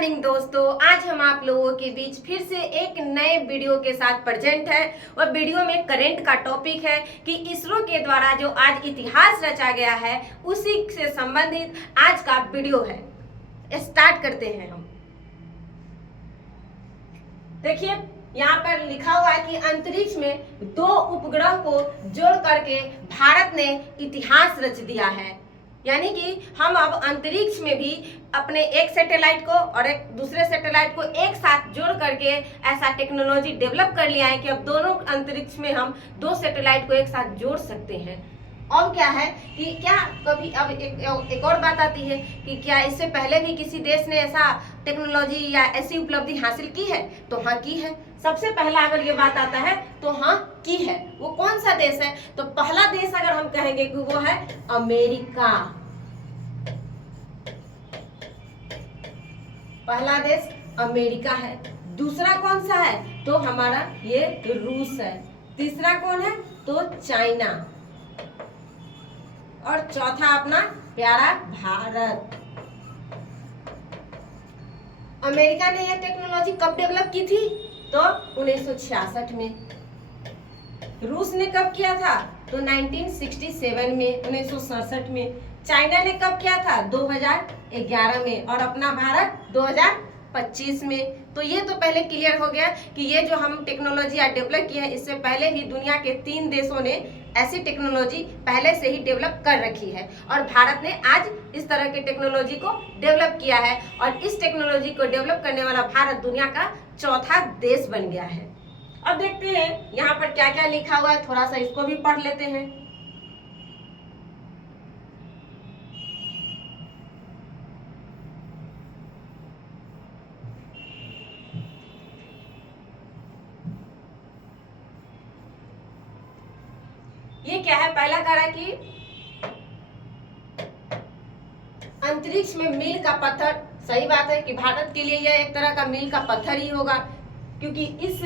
Morning दोस्तों, आज हम आप लोगों के बीच फिर से एक नए वीडियो के साथ प्रेजेंट है। और वीडियो में करंट का टॉपिक है कि इसरो के द्वारा जो आज इतिहास रचा गया है उसी से संबंधित आज का वीडियो है। स्टार्ट करते हैं हम। देखिए यहाँ पर लिखा हुआ है कि अंतरिक्ष में 2 उपग्रह को जोड़ करके भारत ने इतिहास रच दिया है। यानी कि हम अब अंतरिक्ष में भी अपने एक सैटेलाइट को और एक दूसरे सैटेलाइट को एक साथ जोड़ करके ऐसा टेक्नोलॉजी डेवलप कर लिया है कि अब दोनों अंतरिक्ष में हम 2 सैटेलाइट को एक साथ जोड़ सकते हैं। अब क्या है कि क्या कभी अब एक और बात आती है कि क्या इससे पहले भी किसी देश ने ऐसा टेक्नोलॉजी या ऐसी उपलब्धि हासिल की है? तो हाँ, की है। सबसे पहला अगर ये बात आता है तो हाँ, की है। वो कौन सा देश है? तो पहला देश अगर हम कहेंगे कि वो है अमेरिका। पहला देश अमेरिका है। दूसरा कौन सा है? तो हमारा ये रूस है। तीसरा कौन है? तो चाइना। और चौथा अपना प्यारा भारत। अमेरिका ने यह टेक्नोलॉजी कब डेवलप की थी? तो 1966 में। रूस ने कब किया था? तो 1967 में, 1967 में। चाइना ने कब किया था? 2011 में। और अपना भारत 2025 में। तो ये तो पहले क्लियर हो गया कि ये जो हम टेक्नोलॉजी आज डेवलप की है, इससे पहले ही दुनिया के 3 देशों ने ऐसी टेक्नोलॉजी पहले से ही डेवलप कर रखी है और भारत ने आज इस तरह के टेक्नोलॉजी को डेवलप किया है। और इस टेक्नोलॉजी को डेवलप करने वाला भारत दुनिया का चौथा देश बन गया है। अब देखते हैं यहाँ पर क्या क्या लिखा हुआ है, थोड़ा सा इसको भी पढ़ लेते हैं। ये क्या है? पहला कह रहा है कि अंतरिक्ष में मील का पत्थर। सही बात है कि भारत के लिए यह एक तरह का मील का पत्थर ही होगा, क्योंकि इस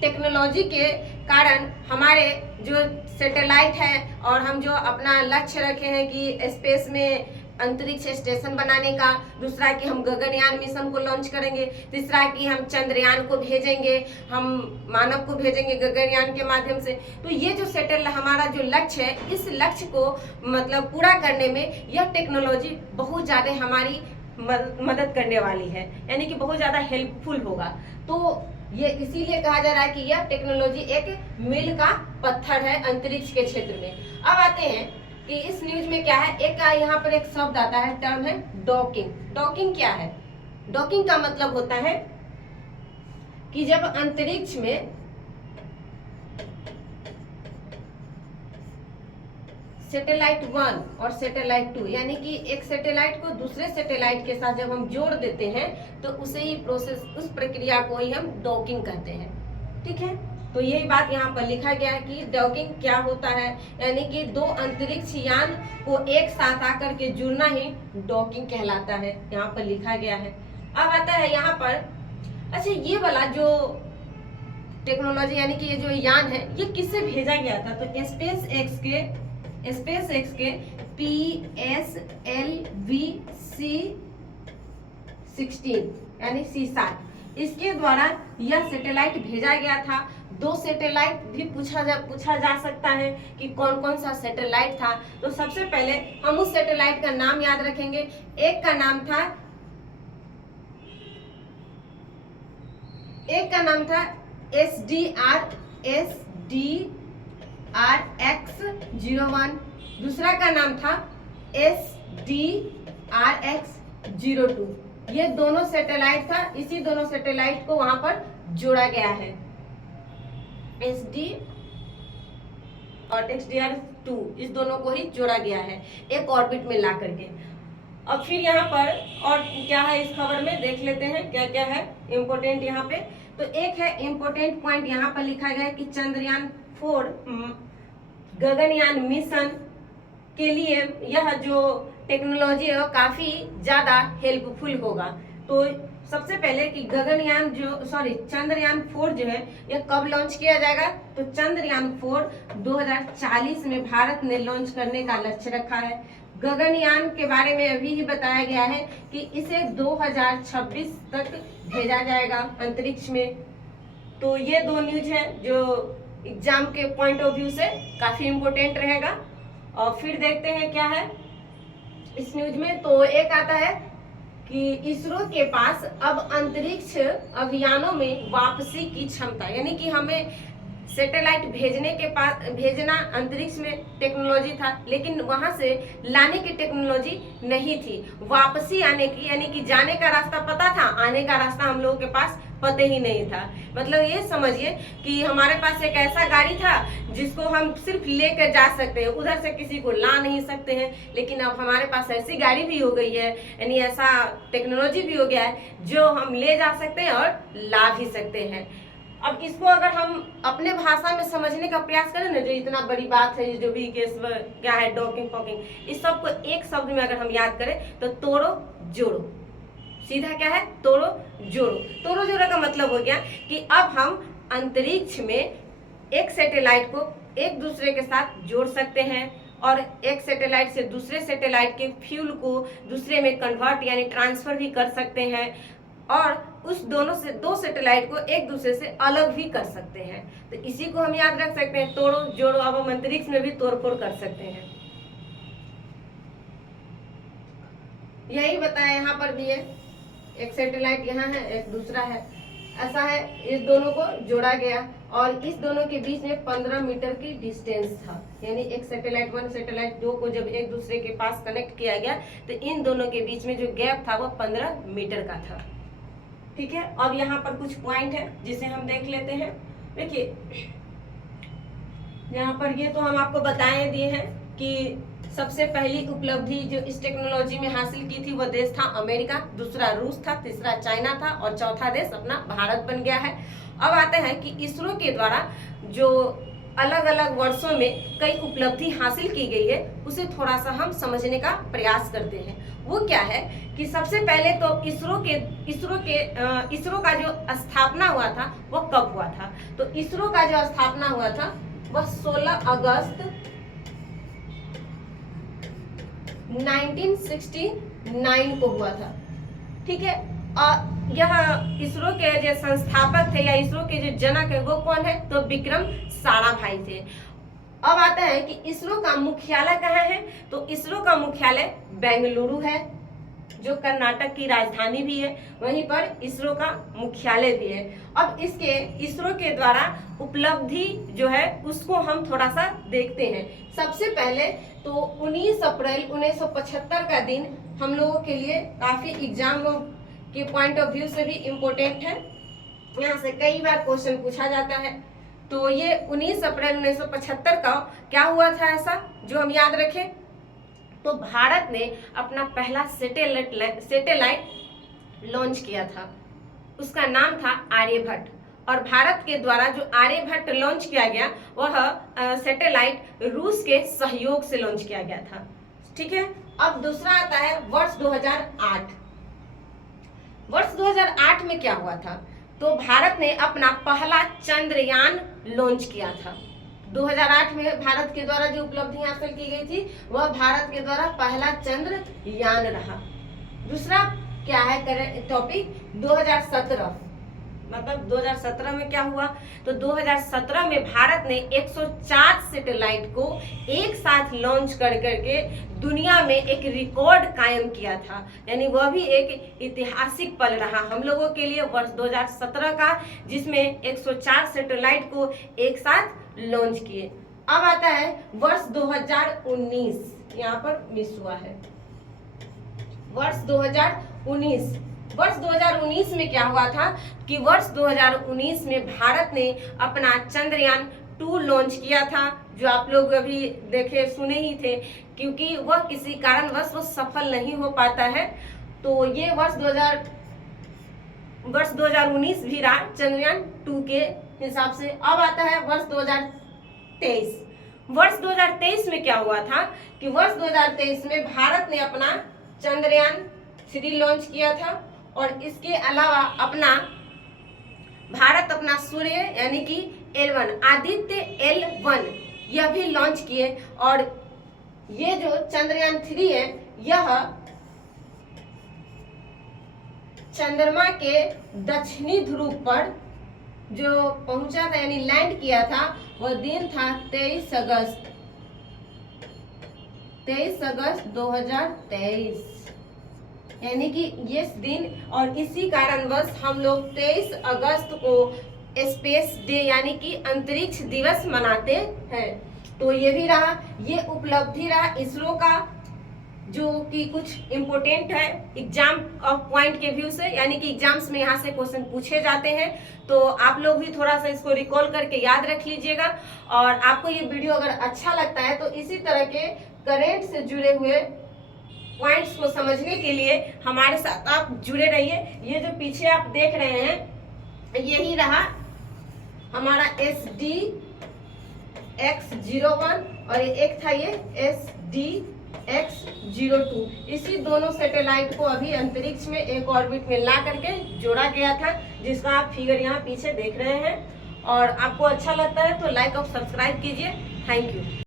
टेक्नोलॉजी के कारण हमारे जो सैटेलाइट है और हम जो अपना लक्ष्य रखे हैं कि स्पेस में अंतरिक्ष स्टेशन बनाने का, दूसरा कि हम गगनयान मिशन को लॉन्च करेंगे, तीसरा कि हम चंद्रयान को भेजेंगे, हम मानव को भेजेंगे गगनयान के माध्यम से। तो ये जो हमारा जो लक्ष्य है, इस लक्ष्य को मतलब पूरा करने में यह टेक्नोलॉजी बहुत ज़्यादा हमारी मदद करने वाली है, यानी कि बहुत ज़्यादा हेल्पफुल होगा। तो ये इसीलिए कहा जा रहा है कि यह टेक्नोलॉजी एक मील का पत्थर है अंतरिक्ष के क्षेत्र में। अब आते हैं कि इस न्यूज में क्या है। एक यहाँ पर एक शब्द आता है, टर्म है डॉकिंग। डॉकिंग क्या है? डॉकिंग का मतलब होता है कि जब अंतरिक्ष में सैटेलाइट 1 और सैटेलाइट 2, यानी कि एक सैटेलाइट को दूसरे सैटेलाइट के साथ जब हम जोड़ देते हैं तो उसे ही प्रोसेस, उस प्रक्रिया को ही हम डॉकिंग कहते हैं। ठीक है, तो यही बात यहाँ पर लिखा गया है कि डॉकिंग क्या होता है, यानी कि 2 अंतरिक्ष यान को एक साथ आकर के जुड़ना ही डॉकिंग कहलाता है, यहाँ पर लिखा गया है। अब आता है यहाँ पर, अच्छा ये वाला जो टेक्नोलॉजी यानी कि ये जो यान है, ये किससे भेजा गया था? तो स्पेस एक्स के PSLV-C16 यानी C7, इसके द्वारा यह सैटेलाइट भेजा गया था। 2 सैटेलाइट भी पूछा जा सकता है कि कौन कौन सा सैटेलाइट था। तो सबसे पहले हम उस सैटेलाइट का नाम याद रखेंगे। एक का नाम था SDRX-01, दूसरा का नाम था SDRX-02। ये दोनों सैटेलाइट था, इसी दोनों सैटेलाइट को वहां पर जोड़ा गया है, SD और XDR2, इस दोनों को ही जोड़ा गया है एक ऑर्बिट में ला करके। अब फिर यहाँ पर और क्या है इस खबर में, देख लेते हैं क्या क्या है इम्पोर्टेंट यहाँ पे। तो एक है इम्पोर्टेंट पॉइंट, यहाँ पर लिखा गया है कि चंद्रयान 4 गगनयान मिशन के लिए यह जो टेक्नोलॉजी है वो काफी ज्यादा हेल्पफुल होगा। तो सबसे पहले कि चंद्रयान 4 जो है यह कब लॉन्च किया जाएगा? तो चंद्रयान 4 2040 में भारत ने लॉन्च करने का लक्ष्य रखा है। गगनयान के बारे में अभी ही बताया गया है कि इसे 2026 तक भेजा जाएगा अंतरिक्ष में। तो ये दो न्यूज है जो एग्जाम के पॉइंट ऑफ व्यू से काफी इम्पोर्टेंट रहेगा। और फिर देखते हैं क्या है इस न्यूज में। तो एक आता है कि इसरो के पास अब अंतरिक्ष अभियानों में वापसी की क्षमता, यानी कि हमें सैटेलाइट भेजना अंतरिक्ष में टेक्नोलॉजी था, लेकिन वहां से लाने की टेक्नोलॉजी नहीं थी। वापसी आने की, यानी कि जाने का रास्ता पता था, आने का रास्ता हम लोगों के पास पता ही नहीं था। मतलब ये समझिए कि हमारे पास एक ऐसा गाड़ी था जिसको हम सिर्फ लेकर जा सकते हैं, उधर से किसी को ला नहीं सकते हैं, लेकिन अब हमारे पास ऐसी गाड़ी भी हो गई है, यानी ऐसा टेक्नोलॉजी भी हो गया है जो हम ले जा सकते हैं और ला भी सकते हैं। अब इसको अगर हम अपने भाषा में समझने का प्रयास करें ना, जो इतना बड़ी बात है, जो भी केस क्या है, डॉकिंग फॉकिंग, इस सब को एक शब्द में अगर हम याद करें तो तोड़ो जोड़ो। सीधा क्या है, तोड़ो जोड़ो। तोड़ो जोड़ो का मतलब हो गया कि अब हम अंतरिक्ष में एक सैटेलाइट को एक दूसरे के साथ जोड़ सकते हैं और एक सैटेलाइट से दूसरे सैटेलाइट के फ्यूल को दूसरे में कन्वर्ट यानी ट्रांसफर भी कर सकते हैं और उस दो सैटेलाइट को एक दूसरे से अलग भी कर सकते हैं। तो इसी को हम याद रख सकते हैं, तोड़ो जोड़ो। अब हम अंतरिक्ष में भी तोड़फोड़ कर सकते हैं। यही बताया यहाँ पर भी है, एक सैटेलाइट यहाँ है, एक दूसरा है, ऐसा है। इस दोनों को जोड़ा गया और इस दोनों के बीच में 15 मीटर की डिस्टेंस था, यानी एक सैटेलाइट 1 सैटेलाइट 2 को जब एक दूसरे के पास कनेक्ट किया गया तो इन दोनों के बीच में जो गैप था वो 15 मीटर का था। ठीक है, अब यहाँ पर कुछ पॉइंट है जिसे हम देख लेते हैं। देखिए यहाँ पर ये तो हम आपको बताए दिए हैं कि सबसे पहली उपलब्धि जो इस टेक्नोलॉजी में हासिल की थी वो देश था अमेरिका, दूसरा रूस था, तीसरा चाइना था और चौथा देश अपना भारत बन गया है। अब आते हैं कि इसरो के द्वारा जो अलग अलग वर्षों में कई उपलब्धि हासिल की गई है उसे थोड़ा सा हम समझने का प्रयास करते हैं। वो क्या है कि सबसे पहले तो इसरो का जो स्थापना हुआ था वो कब हुआ था? तो इसरो का जो स्थापना हुआ था वह 16 अगस्त 1969 को हुआ था। ठीक है, और यह इसरो के जो संस्थापक थे या इसरो के जो जनक है वो कौन है? तो विक्रम साराभाई थे। अब आता है कि इसरो का मुख्यालय कहाँ है? तो इसरो का मुख्यालय बेंगलुरु है, जो कर्नाटक की राजधानी भी है, वहीं पर इसरो का मुख्यालय भी है। अब इसरो के द्वारा उपलब्धि जो है उसको हम थोड़ा सा देखते हैं। सबसे पहले तो 19 अप्रैल 1975 का दिन हम लोगों के लिए काफी एग्जाम के पॉइंट ऑफ व्यू से भी इम्पोर्टेंट है, यहाँ से कई बार क्वेश्चन पूछा जाता है। तो ये 19 अप्रैल 1975 का क्या हुआ था ऐसा जो हम याद रखें? तो भारत ने अपना पहला सैटेलाइट लॉन्च किया था, उसका नाम था आर्यभट्ट। और भारत के द्वारा जो आर्यभट्ट लॉन्च किया गया वह सैटेलाइट रूस के सहयोग से लॉन्च किया गया था। ठीक है, अब दूसरा आता है वर्ष 2008। वर्ष 2008 में क्या हुआ था? तो भारत ने अपना पहला चंद्रयान लॉन्च किया था। 2008 में भारत के द्वारा जो उपलब्धि हासिल की गई थी वह भारत के द्वारा पहला चंद्रयान रहा। दूसरा क्या है टॉपिक? 2017, मतलब 2017 में क्या हुआ? तो 2017 में भारत ने 104 सैटेलाइट को एक साथ लॉन्च कर करके दुनिया में एक रिकॉर्ड कायम किया था, यानी वह भी एक ऐतिहासिक पल रहा हम लोगों के लिए वर्ष 2017 का, जिसमें 104 सैटेलाइट को एक साथ लॉन्च किए। अब आता है वर्ष 2019, यहाँ पर मिस हुआ है। वर्ष 2019 में क्या हुआ था कि वर्ष 2019 में भारत ने अपना चंद्रयान 2 लॉन्च किया था, जो आप लोग अभी देखे सुने ही थे, क्योंकि वह किसी कारणवश वो सफल नहीं हो पाता है। तो ये वर्ष 2019 भी रहा चंद्रयान 2 के हिसाब से। अब आता है वर्ष 2023। वर्ष 2023 में क्या हुआ था कि वर्ष 2023 में भारत ने अपना चंद्रयान 3 लॉन्च किया था और इसके अलावा भारत अपना सूर्य यानी कि L1 आदित्य L1 यह भी लॉन्च किए और ये जो चंद्रयान 3 है यह चंद्रमा के दक्षिणी ध्रुव पर जो पहुंचा था यानी लैंड किया था, वह दिन था 23 अगस्त 2023, यानी कि ये दिन, और इसी कारणवश हम लोग 23 अगस्त को स्पेस डे यानी कि अंतरिक्ष दिवस मनाते हैं। तो ये भी रहा, ये उपलब्धि रहा इसरो का, जो कि कुछ इम्पोर्टेंट है एग्जाम ऑफ पॉइंट के व्यू से, यानी कि एग्जाम्स में यहाँ से क्वेश्चन पूछे जाते हैं। तो आप लोग भी थोड़ा सा इसको रिकॉल करके याद रख लीजिएगा। और आपको ये वीडियो अगर अच्छा लगता है तो इसी तरह के करेंट से जुड़े हुए पॉइंट्स को समझने के लिए हमारे साथ आप जुड़े रहिए। ये जो पीछे आप देख रहे हैं यही रहा हमारा SDX-01 और एक था ये SDX-02। इसी दोनों सैटेलाइट को अभी अंतरिक्ष में एक ऑर्बिट में ला करके जोड़ा गया था, जिसका आप फिगर यहाँ पीछे देख रहे हैं। और आपको अच्छा लगता है तो लाइक और सब्सक्राइब कीजिए। Thank you.